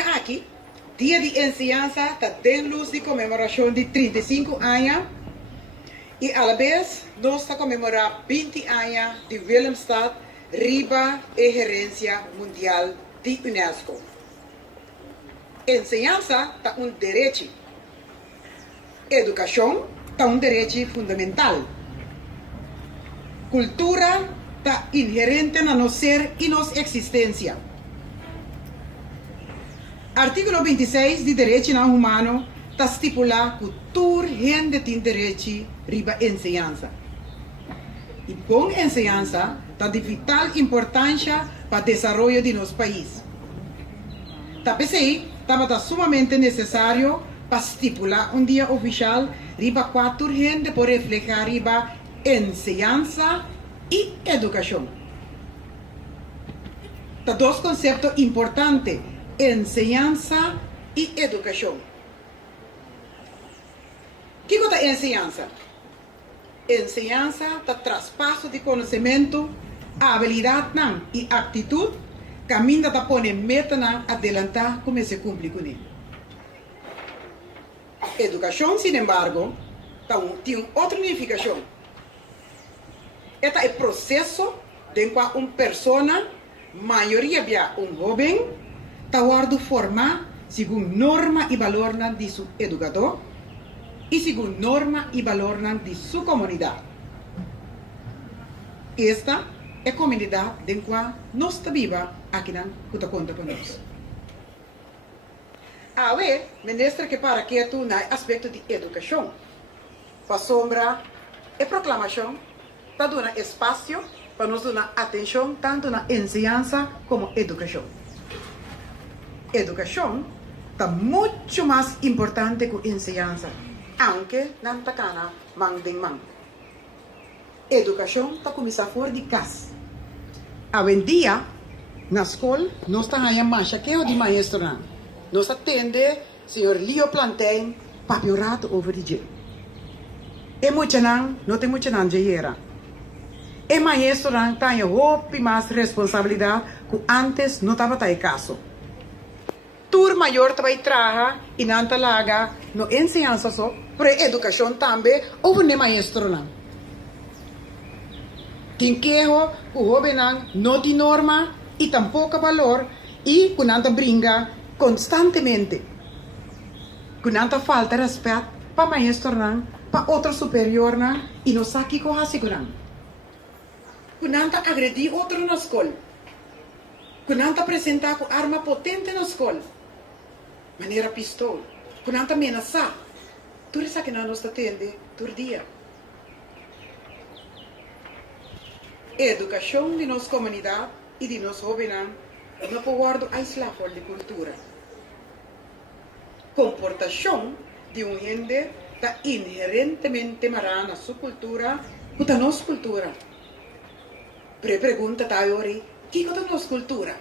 años aquí, Día de Enseñanza, está den luz de conmemoración de 35 años y a la vez nos está conmemorando 20 años de Willemstad, riba e gerencia mundial de UNESCO. Enseñanza está un derecho. Educación está un derecho fundamental. Cultura está inherente en nuestro ser y nuestra existencia. Artículo 26 de Derecho Humano está estipulado que toda gente tiene derecho a enseñanza. Y con enseñanza está de vital importancia para el desarrollo de nuestro país. También estaba sumamente necesario para estipular un día oficial para cuatro gente por reflejar enseñanza y educación. Está dos conceptos importantes. Enseñanza y educación. ¿Qué es enseñanza? Enseñanza es traspaso de conocimiento, habilidad y actitud que a mí te pone meta adelantar como se cumple con él. Educación, sin embargo, tiene otra significación. Este es el proceso de cual una persona, mayoría ya un joven, está formar según norma y valor de su educador y según norma y valor de su comunidad. Esta es la comunidad en la cual nos está viva aquí en Cutacontapanos. A ver, ministra que para que tu na aspecto de educación, para sombra e proclamación, está dando espacio para nos dar atención tanto na enseñanza como educación. Educación está mucho más importante que enseñanza, aunque no está cana man de man. Educación está comenzando fuera de casa. Hoy en día, na escola, no está aí mais que o de maestro não. Nos atende senhor Leo Plantain, papiorato over de dia. E muito não tem muito não de era. E maestro não tem roupa mais responsabilidade que antes não estava aí caso. Tur maior também traga e não talaga no ensinança só, por educação também over ne maestro não. Quem quer o jovem não tem norma e tampouco valor e que não brinca constantemente. Que não falta respeito para maestro não, para outro superior não e não sabe como assim não. Que não agredir outro na escola. Que não apresentar com arma potente na escola. Maneira pistola. Que não ameaçar. Tudo isso que não nos atende todo dia. Educação de nossa comunidade e de nossa jovens não pode aislar fora de cultura. Comportação de um gente está inerentemente marana na sua cultura e na nossa cultura. Pergunta está agora, o que é a nossa cultura?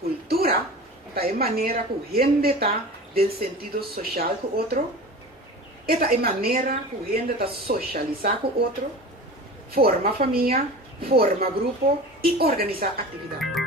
Cultura está em maneira que o gente está em sentido social com o outro, está em maneira que o gente está socializar com o outro, forma família, forma grupo e organizar atividade.